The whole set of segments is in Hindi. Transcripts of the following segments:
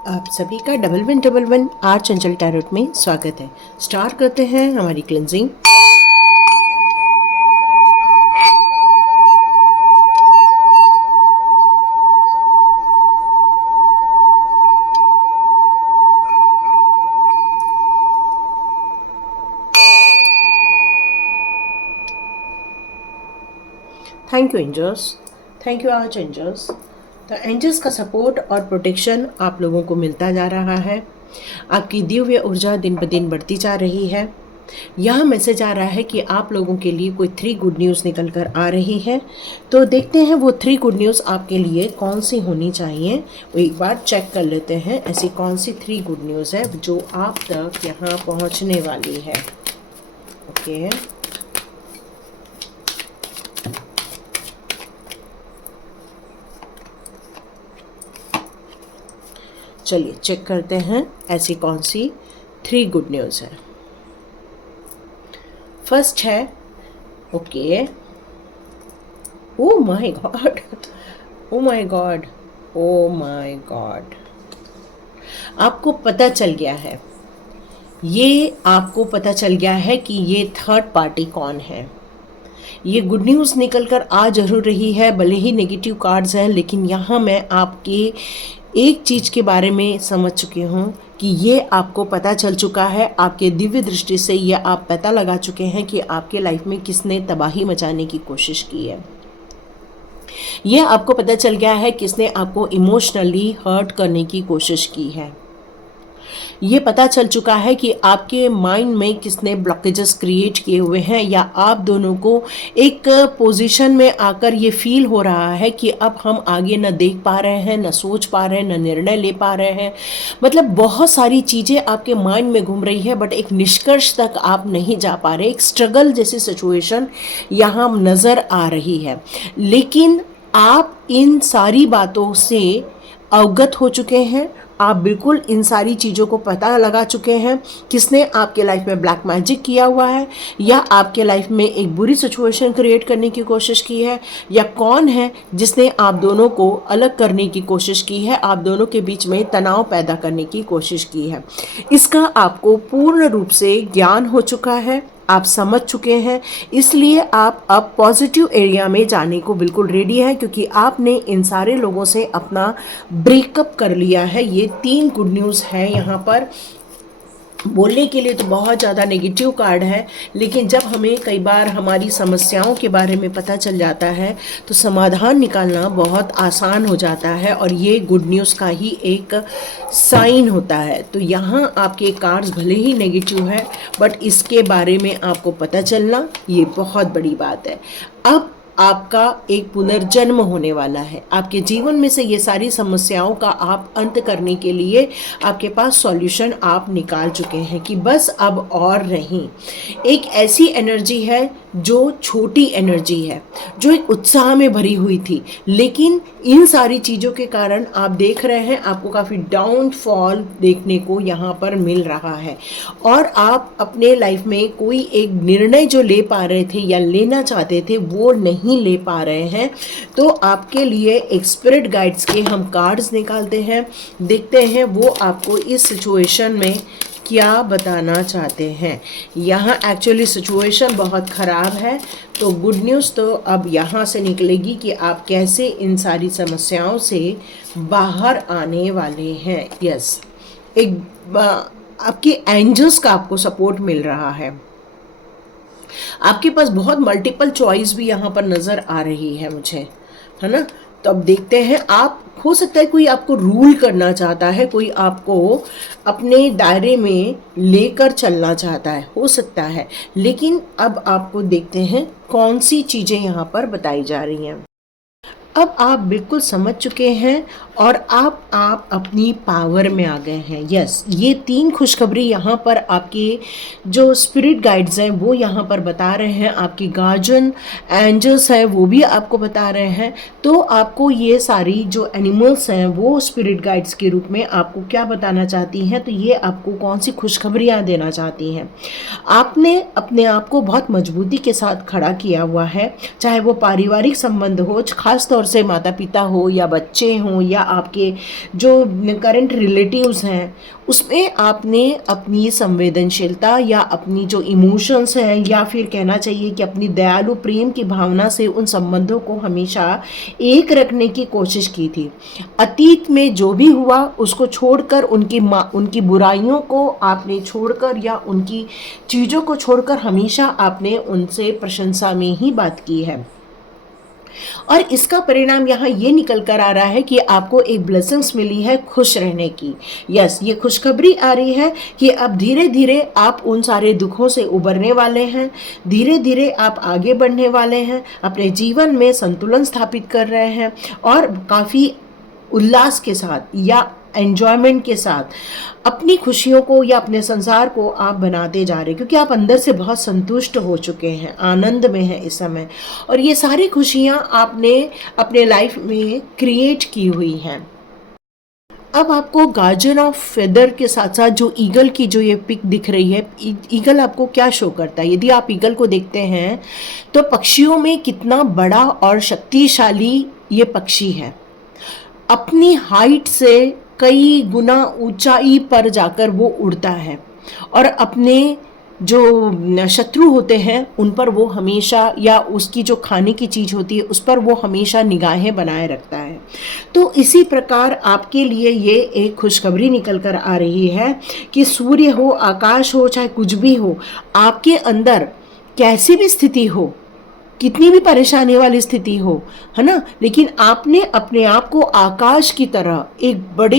आप सभी का 1111 आर चंचल टैरोट में स्वागत है। स्टार्ट करते हैं हमारी cleansing. Thank you angels, thank you archangels. तो एंजल्स का सपोर्ट और प्रोटेक्शन आप लोगों को मिलता जा रहा है। आपकी दिव्य ऊर्जा दिन ब दिन बढ़ती जा रही है। यह मैसेज आ रहा है कि आप लोगों के लिए कोई 3 गुड न्यूज़ निकल कर आ रही है। तो देखते हैं वो 3 गुड न्यूज़ आपके लिए कौन सी होनी चाहिए। वो एक बार चेक कर लेते हैं ऐसी कौन सी 3 गुड न्यूज़ है जो आप तक यहाँ पहुँचने वाली है। ओके, चलिए चेक करते हैं ऐसी कौन सी 3 गुड न्यूज़ है। फर्स्ट है, okay, oh my God, oh my God, oh my God, आपको पता चल गया है। ये आपको पता चल गया है कि ये थर्ड पार्टी कौन है। ये गुड न्यूज़ निकल कर आ जरूर रही है, भले ही नेगेटिव कार्ड्स हैं, लेकिन यहाँ मैं आपके एक चीज़ के बारे में समझ चुकी हूँ कि ये आपको पता चल चुका है। आपके दिव्य दृष्टि से ये आप पता लगा चुके हैं कि आपके लाइफ में किसने तबाही मचाने की कोशिश की है। ये आपको पता चल गया है किसने आपको इमोशनली हर्ट करने की कोशिश की है। ये पता चल चुका है कि आपके माइंड में किसने ब्लॉकेजेस क्रिएट किए हुए हैं, या आप दोनों को एक पोजीशन में आकर ये फील हो रहा है कि अब हम आगे न देख पा रहे हैं, न सोच पा रहे हैं, न निर्णय ले पा रहे हैं। मतलब बहुत सारी चीज़ें आपके माइंड में घूम रही है, बट एक निष्कर्ष तक आप नहीं जा पा रहे। एक स्ट्रगल जैसी सिचुएशन यहाँ नज़र आ रही है, लेकिन आप इन सारी बातों से अवगत हो चुके हैं। आप बिल्कुल इन सारी चीज़ों को पता लगा चुके हैं किसने आपके लाइफ में ब्लैक मैजिक किया हुआ है, या आपके लाइफ में एक बुरी सिचुएशन क्रिएट करने की कोशिश की है, या कौन है जिसने आप दोनों को अलग करने की कोशिश की है, आप दोनों के बीच में तनाव पैदा करने की कोशिश की है। इसका आपको पूर्ण रूप से ज्ञान हो चुका है, आप समझ चुके हैं। इसलिए आप अब पॉजिटिव एरिया में जाने को बिल्कुल रेडी है, क्योंकि आपने इन सारे लोगों से अपना ब्रेकअप कर लिया है। ये 3 गुड न्यूज़ है यहाँ पर। बोलने के लिए तो बहुत ज़्यादा नेगेटिव कार्ड है, लेकिन जब हमें कई बार हमारी समस्याओं के बारे में पता चल जाता है तो समाधान निकालना बहुत आसान हो जाता है, और ये गुड न्यूज़ का ही एक साइन होता है। तो यहाँ आपके कार्ड्स भले ही नेगेटिव है, बट इसके बारे में आपको पता चलना ये बहुत बड़ी बात है। अब आपका एक पुनर्जन्म होने वाला है। आपके जीवन में से ये सारी समस्याओं का आप अंत करने के लिए आपके पास सॉल्यूशन आप निकाल चुके हैं कि बस अब और नहीं। एक ऐसी एनर्जी है जो छोटी एनर्जी है, जो एक उत्साह में भरी हुई थी, लेकिन इन सारी चीज़ों के कारण आप देख रहे हैं आपको काफ़ी डाउनफॉल देखने को यहाँ पर मिल रहा है, और आप अपने लाइफ में कोई एक निर्णय जो ले पा रहे थे या लेना चाहते थे वो नहीं ले पा रहे हैं। तो आपके लिए एक स्पिरिट गाइड्स के हम कार्ड्स निकालते हैं, देखते हैं वो आपको इस सिचुएशन में क्या बताना चाहते हैं। यहाँ एक्चुअली सिचुएशन बहुत ख़राब है, तो गुड न्यूज़ तो अब यहाँ से निकलेगी कि आप कैसे इन सारी समस्याओं से बाहर आने वाले हैं। यस, एक आपके एंजल्स का आपको सपोर्ट मिल रहा है। आपके पास बहुत मल्टीपल चॉइस भी यहाँ पर नज़र आ रही है मुझे, है ना। तो अब देखते हैं, आप हो सकता है कोई आपको रूल करना चाहता है, कोई आपको अपने दायरे में लेकर चलना चाहता है, हो सकता है। लेकिन अब आपको देखते हैं कौन सी चीज़ें यहाँ पर बताई जा रही हैं। अब आप बिल्कुल समझ चुके हैं और आप अपनी पावर में आ गए हैं। यस, ये 3 खुशखबरी यहाँ पर आपके जो स्पिरिट गाइड्स हैं वो यहाँ पर बता रहे हैं, आपकी गार्जियन एंजल्स हैं वो भी आपको बता रहे हैं। तो आपको ये सारी जो एनिमल्स हैं वो स्पिरिट गाइड्स के रूप में आपको क्या बताना चाहती हैं, तो ये आपको कौन सी खुशखबरियाँ देना चाहती हैं। आपने अपने आप को बहुत मजबूती के साथ खड़ा किया हुआ है, चाहे वो पारिवारिक संबंध हो, खास तौर तौर से माता पिता हो या बच्चे हों या आपके जो करंट रिलेटिव्स हैं, उसमें आपने अपनी संवेदनशीलता या अपनी जो इमोशंस हैं या फिर कहना चाहिए कि अपनी दयालु प्रेम की भावना से उन संबंधों को हमेशा एक रखने की कोशिश की थी। अतीत में जो भी हुआ उसको छोड़कर, उनकी बुराइयों को आपने छोड़कर या उनकी चीज़ों को छोड़कर हमेशा आपने उनसे प्रशंसा में ही बात की है। और इसका परिणाम यहाँ ये निकल कर आ रहा है कि आपको एक ब्लेसिंग्स मिली है खुश रहने की। यस, ये खुशखबरी आ रही है कि अब धीरे धीरे आप उन सारे दुखों से उबरने वाले हैं, धीरे धीरे आप आगे बढ़ने वाले हैं, अपने जीवन में संतुलन स्थापित कर रहे हैं और काफ़ी उल्लास के साथ या एन्जॉयमेंट के साथ अपनी खुशियों को या अपने संसार को आप बनाते जा रहे हैं, क्योंकि आप अंदर से बहुत संतुष्ट हो चुके हैं, आनंद में हैं इस समय। और ये सारी खुशियाँ आपने अपने लाइफ में क्रिएट की हुई हैं। अब आपको गार्जियन ऑफ फेदर के साथ साथ जो ईगल की जो ये पिक दिख रही है, ईगल आपको क्या शो करता है? यदि आप ईगल को देखते हैं तो पक्षियों में कितना बड़ा और शक्तिशाली ये पक्षी है। अपनी हाइट से कई गुना ऊंचाई पर जाकर वो उड़ता है और अपने जो शत्रु होते हैं उन पर वो हमेशा, या उसकी जो खाने की चीज़ होती है उस पर वो हमेशा निगाहें बनाए रखता है। तो इसी प्रकार आपके लिए ये एक खुशखबरी निकल कर आ रही है कि सूर्य हो, आकाश हो, चाहे कुछ भी हो, आपके अंदर कैसी भी स्थिति हो, कितनी भी परेशानी वाली स्थिति हो, है ना, लेकिन आपने अपने आप को आकाश की तरह एक बड़े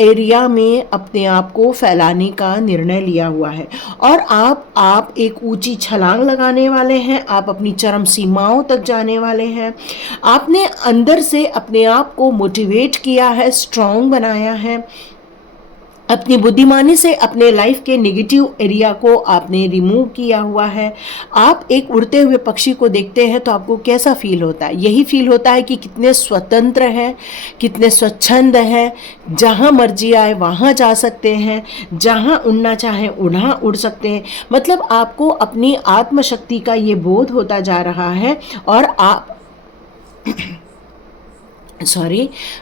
एरिया में अपने आप को फैलाने का निर्णय लिया हुआ है और आप एक ऊंची छलांग लगाने वाले हैं। आप अपनी चरम सीमाओं तक जाने वाले हैं। आपने अंदर से अपने आप को मोटिवेट किया है, स्ट्रांग बनाया है। अपनी बुद्धिमानी से अपने लाइफ के नेगेटिव एरिया को आपने रिमूव किया हुआ है। आप एक उड़ते हुए पक्षी को देखते हैं तो आपको कैसा फील होता है? यही फील होता है कि कितने स्वतंत्र हैं, कितने स्वच्छंद हैं, जहाँ मर्जी आए वहाँ जा सकते हैं, जहाँ उड़ना चाहे वहाँ उड़ सकते हैं। मतलब आपको अपनी आत्मशक्ति का ये बोध होता जा रहा है और आप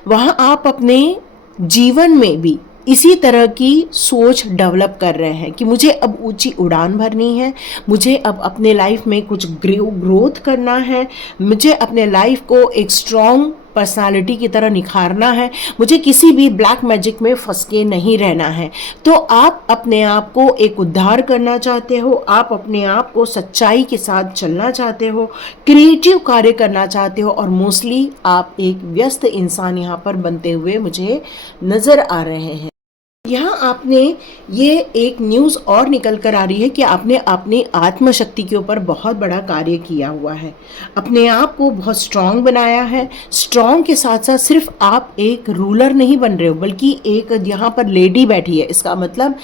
वहाँ आप अपने जीवन में भी इसी तरह की सोच डेवलप कर रहे हैं कि मुझे अब ऊंची उड़ान भरनी है, मुझे अब अपने लाइफ में कुछ ग्रोथ करना है, मुझे अपने लाइफ को एक स्ट्रॉन्ग पर्सनालिटी की तरह निखारना है, मुझे किसी भी ब्लैक मैजिक में फंस के नहीं रहना है। तो आप अपने आप को एक उद्धार करना चाहते हो, आप अपने आप को सच्चाई के साथ चलना चाहते हो, क्रिएटिव कार्य करना चाहते हो और मोस्टली आप एक व्यस्त इंसान यहाँ पर बनते हुए मुझे नज़र आ रहे हैं। यहाँ आपने ये एक न्यूज़ और निकल कर आ रही है कि आपने अपनी आत्मशक्ति के ऊपर बहुत बड़ा कार्य किया हुआ है, अपने आप को बहुत स्ट्रांग बनाया है। स्ट्रांग के साथ साथ सिर्फ आप एक रूलर नहीं बन रहे हो, बल्कि एक यहाँ पर लेडी बैठी है। इसका मतलब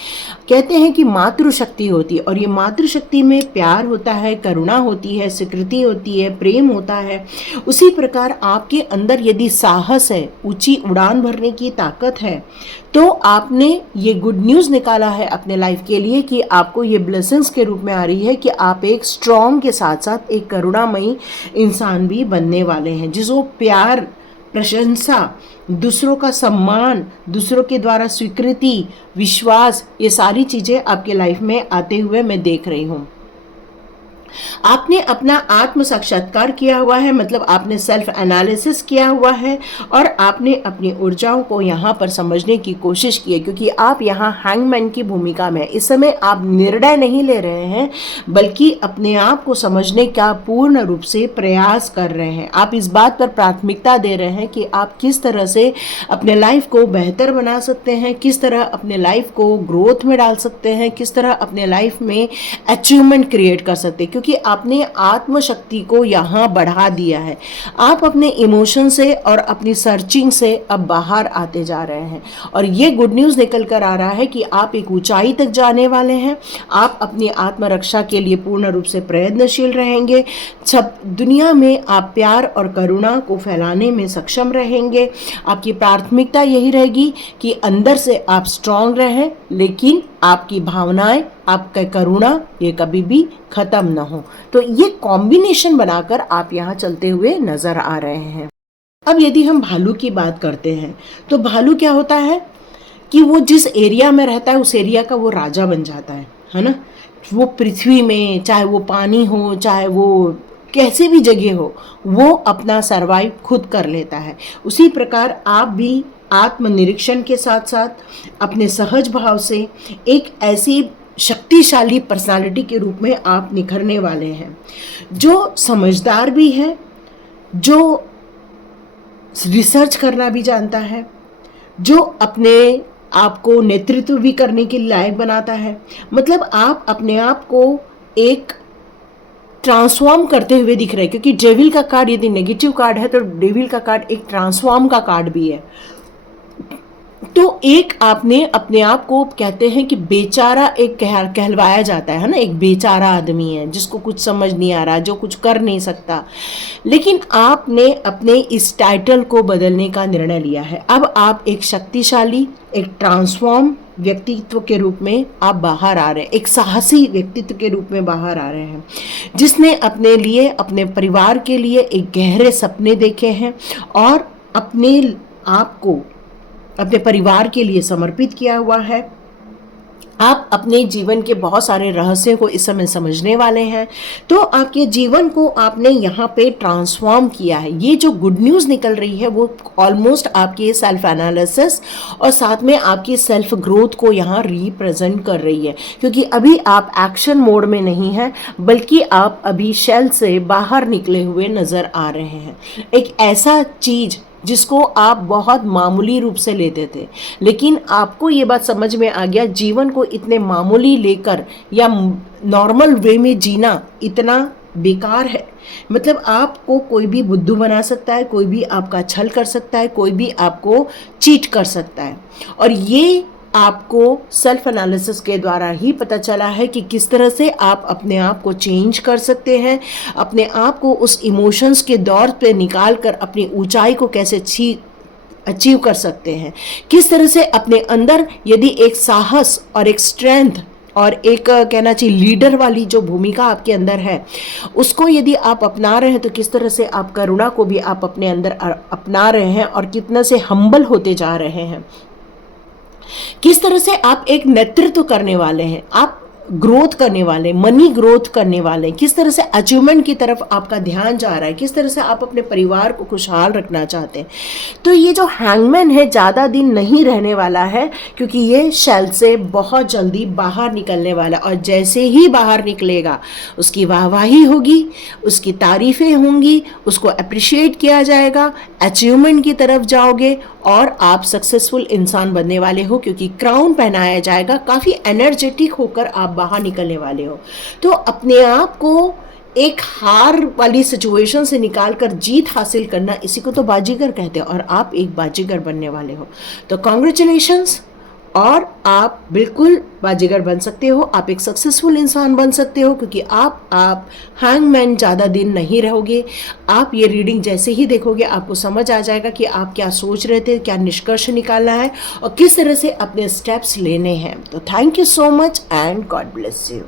कहते हैं कि मातृशक्ति होती है और ये मातृशक्ति में प्यार होता है, करुणा होती है, स्वीकृति होती है, प्रेम होता है। उसी प्रकार आपके अंदर यदि साहस है, ऊंची उड़ान भरने की ताकत है, तो आपने ये गुड न्यूज़ निकाला है अपने लाइफ के लिए कि आपको ये ब्लेसिंग्स के रूप में आ रही है कि आप एक स्ट्रॉन्ग के साथ साथ एक करुणामयी इंसान भी बनने वाले हैं, जिसको प्यार, प्रशंसा, दूसरों का सम्मान, दूसरों के द्वारा स्वीकृति, विश्वास, ये सारी चीज़ें आपके लाइफ में आते हुए मैं देख रही हूँ। आपने अपना आत्म साक्षात्कार किया हुआ है, मतलब आपने सेल्फ एनालिसिस किया हुआ है और आपने अपनी ऊर्जाओं को यहाँ पर समझने की कोशिश की है, क्योंकि आप यहाँ हैंगमैन की भूमिका में इस समय आप निर्णय नहीं ले रहे हैं, बल्कि अपने आप को समझने का पूर्ण रूप से प्रयास कर रहे हैं। आप इस बात पर प्राथमिकता दे रहे हैं कि आप किस तरह से अपने लाइफ को बेहतर बना सकते हैं, किस तरह अपने लाइफ को ग्रोथ में डाल सकते हैं, किस तरह अपने लाइफ में अचीवमेंट क्रिएट कर सकते हैं, क्योंकि आपने आत्मशक्ति को यहाँ बढ़ा दिया है। आप अपने इमोशन से और अपनी सर्चिंग से अब बाहर आते जा रहे हैं और ये गुड न्यूज़ निकल कर आ रहा है कि आप एक ऊंचाई तक जाने वाले हैं। आप अपनी आत्मरक्षा के लिए पूर्ण रूप से प्रयत्नशील रहेंगे। सब दुनिया में आप प्यार और करुणा को फैलाने में सक्षम रहेंगे। आपकी प्राथमिकता यही रहेगी कि अंदर से आप स्ट्रांग रहें, लेकिन आपकी भावनाएं, आपका करुणा, ये कभी भी खत्म ना हो। तो ये कॉम्बिनेशन बनाकर आप यहाँ चलते हुए नजर आ रहे हैं। अब यदि हम भालू की बात करते हैं तो भालू क्या होता है कि वो जिस एरिया में रहता है उस एरिया का वो राजा बन जाता है ना। वो पृथ्वी में चाहे वो पानी हो चाहे वो कैसे भी जगह हो वो अपना सरवाइव खुद कर लेता है। उसी प्रकार आप भी आत्मनिरीक्षण के साथ साथ अपने सहज भाव से एक ऐसी शक्तिशाली पर्सनालिटी के रूप में आप निखरने वाले हैं जो समझदार भी है, जो रिसर्च करना भी जानता है, जो अपने आप को नेतृत्व भी करने के लायक बनाता है। मतलब आप अपने आप को एक ट्रांसफॉर्म करते हुए दिख रहे हैं, क्योंकि डेविल का कार्ड यदि नेगेटिव कार्ड है तो डेविल का कार्ड एक ट्रांसफॉर्म का कार्ड भी है। तो एक आपने अपने आप को कहते हैं कि बेचारा एक कहलवाया जाता है ना, एक बेचारा आदमी है जिसको कुछ समझ नहीं आ रहा, जो कुछ कर नहीं सकता। लेकिन आपने अपने इस टाइटल को बदलने का निर्णय लिया है। अब आप एक शक्तिशाली, एक ट्रांसफॉर्म व्यक्तित्व के रूप में आप बाहर आ रहे हैं, एक साहसी व्यक्तित्व के रूप में बाहर आ रहे हैं जिसने अपने लिए, अपने परिवार के लिए एक गहरे सपने देखे हैं और अपने आप को अपने परिवार के लिए समर्पित किया हुआ है। आप अपने जीवन के बहुत सारे रहस्यों को इस समय समझने वाले हैं। तो आपके जीवन को आपने यहाँ पे ट्रांसफॉर्म किया है। ये जो गुड न्यूज़ निकल रही है वो ऑलमोस्ट आपकी सेल्फ एनालिसिस और साथ में आपकी सेल्फ ग्रोथ को यहाँ रिप्रेजेंट कर रही है, क्योंकि अभी आप एक्शन मोड में नहीं हैं बल्कि आप अभी शेल से बाहर निकले हुए नज़र आ रहे हैं। एक ऐसा चीज़ जिसको आप बहुत मामूली रूप से लेते थे, लेकिन आपको ये बात समझ में आ गया जीवन को इतने मामूली लेकर या नॉर्मल वे में जीना इतना बेकार है। मतलब आपको कोई भी बुद्धू बना सकता है, कोई भी आपका छल कर सकता है, कोई भी आपको चीट कर सकता है। और ये आपको सेल्फ एनालिसिस के द्वारा ही पता चला है कि किस तरह से आप अपने आप को चेंज कर सकते हैं, अपने आप को उस इमोशंस के दौर पे निकाल कर अपनी ऊंचाई को कैसे अचीव कर सकते हैं, किस तरह से अपने अंदर यदि एक साहस और एक स्ट्रेंथ और एक कहना चाहिए लीडर वाली जो भूमिका आपके अंदर है उसको यदि आप अपना रहे हैं तो किस तरह से आप करुणा को भी आप अपने अंदर अपना रहे हैं और कितना से हम्बल होते जा रहे हैं, किस तरह से आप एक नेतृत्व करने वाले हैं, आप ग्रोथ करने वाले, मनी ग्रोथ करने वाले, किस तरह से अचीवमेंट की तरफ आपका ध्यान जा रहा है, किस तरह से आप अपने परिवार को खुशहाल रखना चाहते हैं। तो ये जो हैंगमैन है ज़्यादा दिन नहीं रहने वाला है, क्योंकि ये शेल से बहुत जल्दी बाहर निकलने वाला और जैसे ही बाहर निकलेगा उसकी वाहवाही होगी, उसकी तारीफ़ें होंगी, उसको अप्रिशिएट किया जाएगा, अचीवमेंट की तरफ जाओगे और आप सक्सेसफुल इंसान बनने वाले हो, क्योंकि क्राउन पहनाया जाएगा, काफ़ी एनर्जेटिक होकर आप बाहर निकलने वाले हो। तो अपने आप को एक हार वाली सिचुएशन से निकालकर जीत हासिल करना, इसी को तो बाजीगर कहते हैं और आप एक बाजीगर बनने वाले हो। तो कॉन्ग्रेचुलेशंस, और आप बिल्कुल बाजीगर बन सकते हो, आप एक सक्सेसफुल इंसान बन सकते हो, क्योंकि आप हैंगमैन ज़्यादा दिन नहीं रहोगे। आप ये रीडिंग जैसे ही देखोगे आपको समझ आ जाएगा कि आप क्या सोच रहे थे, क्या निष्कर्ष निकालना है और किस तरह से अपने स्टेप्स लेने हैं। तो thank you so much and God bless you.